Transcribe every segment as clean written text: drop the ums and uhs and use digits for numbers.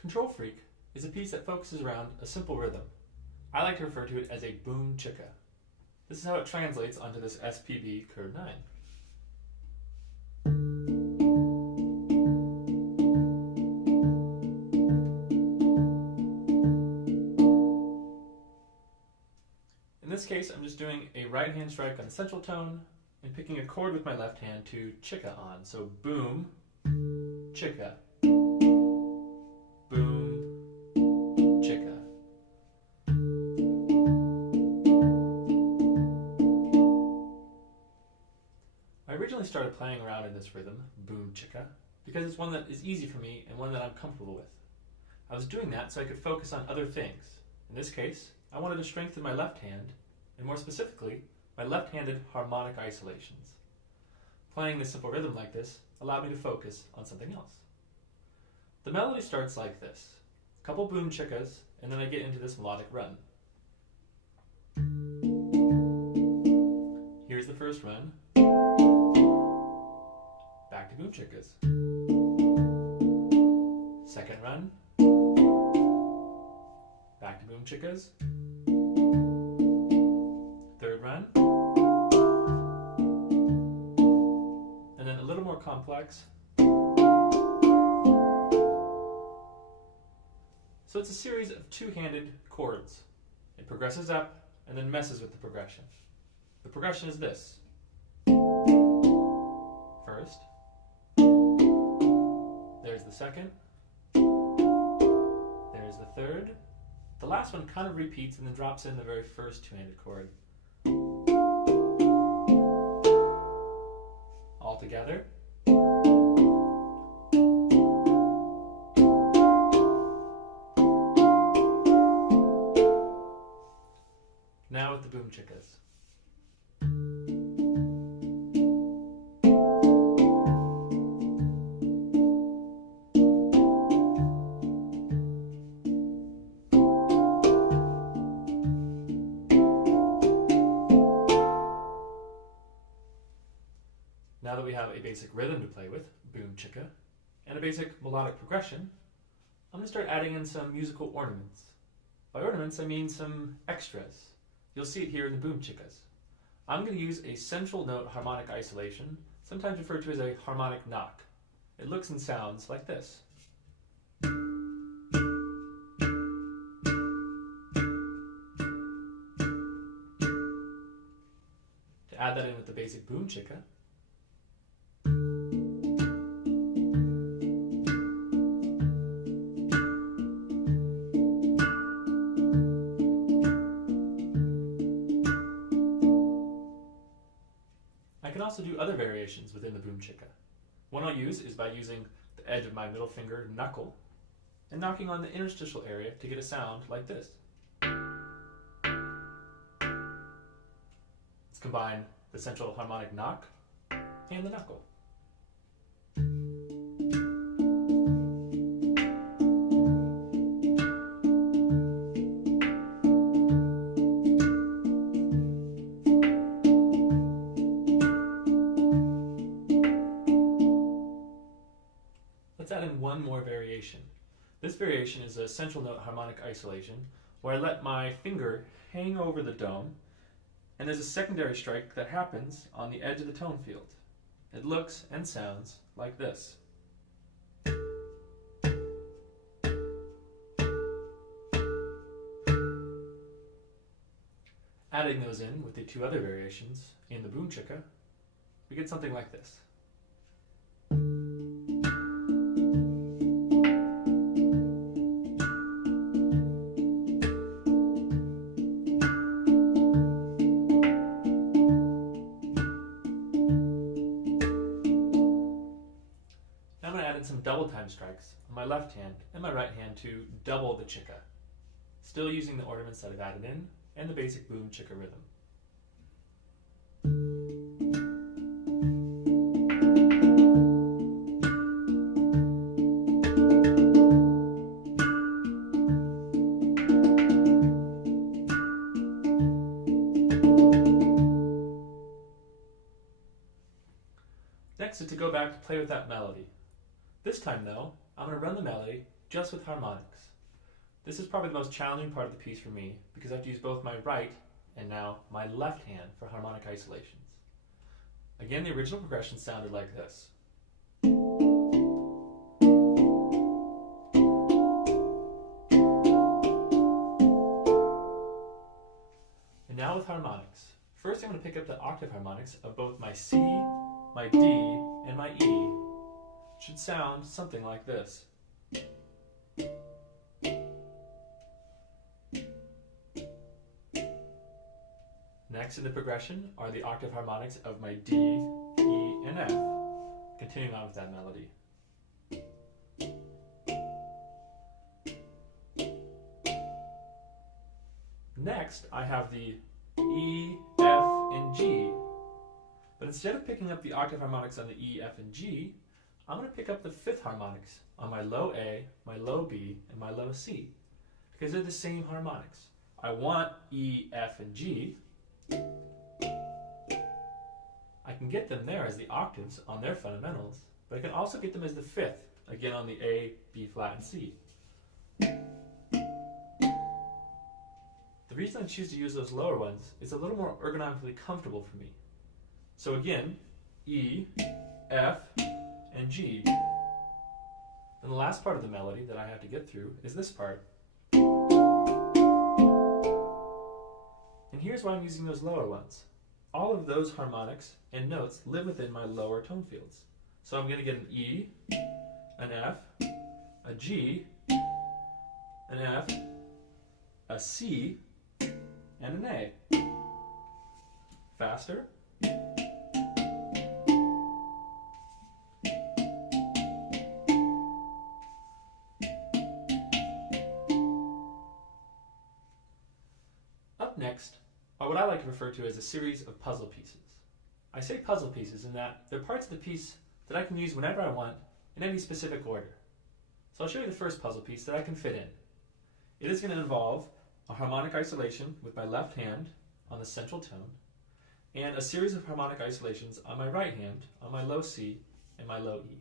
Control Freak is a piece that focuses around a simple rhythm. I like to refer to it as a boom chicka. This is how it translates onto this SPB Kurd 9. In this case, I'm just doing a right hand strike on the central tone and picking a chord with my left hand to chicka on. So boom, chicka, boom, chicka. I originally started playing around in this rhythm, boom chicka, because it's one that is easy for me and one that I'm comfortable with. I was doing that so I could focus on other things. In this case, I wanted to strengthen my left hand, and more specifically, my left-handed harmonic isolations. Playing this simple rhythm like this allowed me to focus on something else. The melody starts like this. A couple boom chickas, and then I get into this melodic run. Here's the first run. Back to boom chickas. Second run. Back to boom chickas. Third run. And then a little more complex. So it's a series of two-handed chords. It progresses up and then messes with the progression. The progression is this. First. There's the second. There's the third. The last one kind of repeats and then drops in the very first two-handed chord. All together. Now with the boom chickas. Now that we have a basic rhythm to play with, boom chicka, and a basic melodic progression, I'm going to start adding in some musical ornaments. By ornaments, I mean some extras. You'll see it here in the boom chickas. I'm going to use a central note harmonic isolation, sometimes referred to as a harmonic knock. It looks and sounds like this. To add that in with the basic boom chicka, I can also do other variations within the boom chicka. One I'll use is by using the edge of my middle finger knuckle and knocking on the interstitial area to get a sound like this. Let's combine the central harmonic knock and the knuckle. Let's add in one more variation. This variation is a central note harmonic isolation where I let my finger hang over the dome and there's a secondary strike that happens on the edge of the tone field. It looks and sounds like this. Adding those in with the two other variations in the boom chicka, we get something like this. I'm going to add in some double time strikes on my left hand and my right hand to double the chicka, still using the ornaments that I've added in and the basic boom chicka rhythm. Next is to go back to play with that melody. This time though, I'm going to run the melody just with harmonics. This is probably the most challenging part of the piece for me because I have to use both my right and now my left hand for harmonic isolations. Again, the original progression sounded like this. And now with harmonics. First I'm going to pick up the octave harmonics of both my C, my D, and my E. It should sound something like this. Next in the progression are the octave harmonics of my D, E, and F, continuing on with that melody. Next, I have the E, F, and G, but instead of picking up the octave harmonics on the E, F, and G, I'm going to pick up the fifth harmonics on my low A, my low B, and my low C, because they're the same harmonics. I want E, F, and G. I can get them there as the octaves on their fundamentals, but I can also get them as the fifth, again on the A, B flat, and C. The reason I choose to use those lower ones is a little more ergonomically comfortable for me. So again, E, F, and G. And the last part of the melody that I have to get through is this part. And here's why I'm using those lower ones. All of those harmonics and notes live within my lower tone fields. So I'm going to get an E, an F, a G, an F, a C, and an A. Faster. Up next are what I like to refer to as a series of puzzle pieces. I say puzzle pieces in that they're parts of the piece that I can use whenever I want in any specific order. So I'll show you the first puzzle piece that I can fit in. It is going to involve a harmonic isolation with my left hand on the central tone and a series of harmonic isolations on my right hand on my low C and my low E.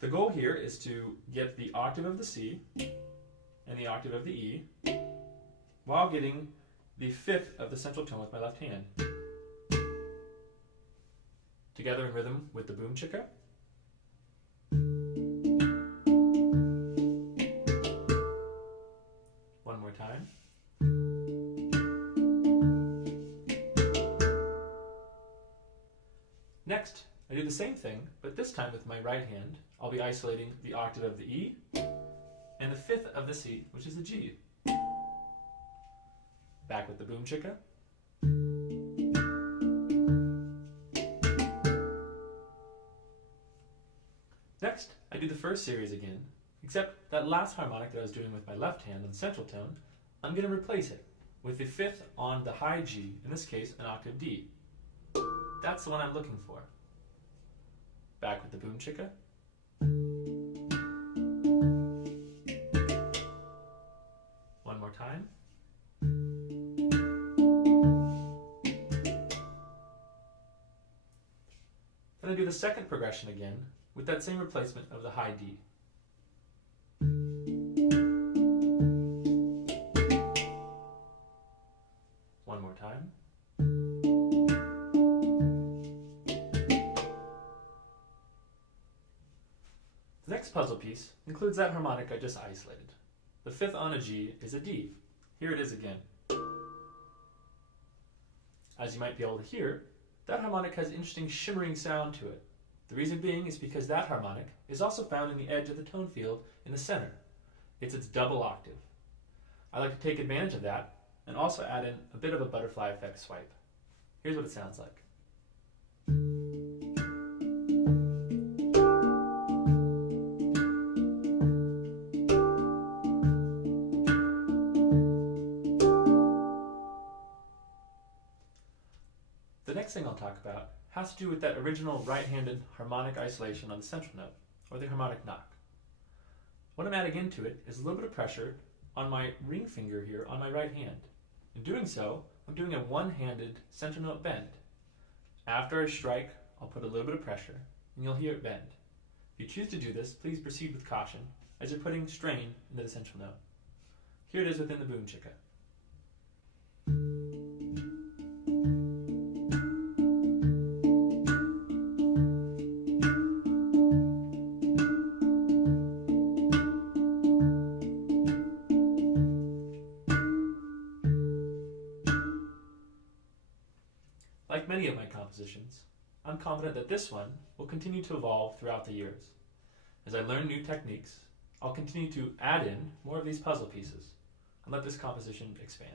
The goal here is to get the octave of the C and the octave of the E while getting the fifth of the central tone with my left hand. Together in rhythm with the boom chicka. One more time. Next, I do the same thing, but this time with my right hand, I'll be isolating the octave of the E and the fifth of the C, which is the G. Back with the boom chicka. Next, I do the first series again, except that last harmonic that I was doing with my left hand on the central tone, I'm going to replace it with the fifth on the high G, in this case an octave D. That's the one I'm looking for. Back with the boom chicka. One more time. Then I do the second progression again with that same replacement of the high D. One more time. The next puzzle piece includes that harmonic I just isolated. The fifth on a G is a D. Here it is again. As you might be able to hear, that harmonic has an interesting shimmering sound to it. The reason being is because that harmonic is also found in the edge of the tone field in the center. It's its double octave. I like to take advantage of that and also add in a bit of a butterfly effect swipe. Here's what it sounds like. The next thing I'll talk about has to do with that original right-handed harmonic isolation on the central note, or the harmonic knock. What I'm adding into it is a little bit of pressure on my ring finger here on my right hand. In doing so, I'm doing a one-handed central note bend. After I strike, I'll put a little bit of pressure, and you'll hear it bend. If you choose to do this, please proceed with caution, as you're putting strain in the essential note. Here it is within the boom chicka. Like many of my compositions, I'm confident that this one will continue to evolve throughout the years. As I learn new techniques, I'll continue to add in more of these puzzle pieces and let this composition expand.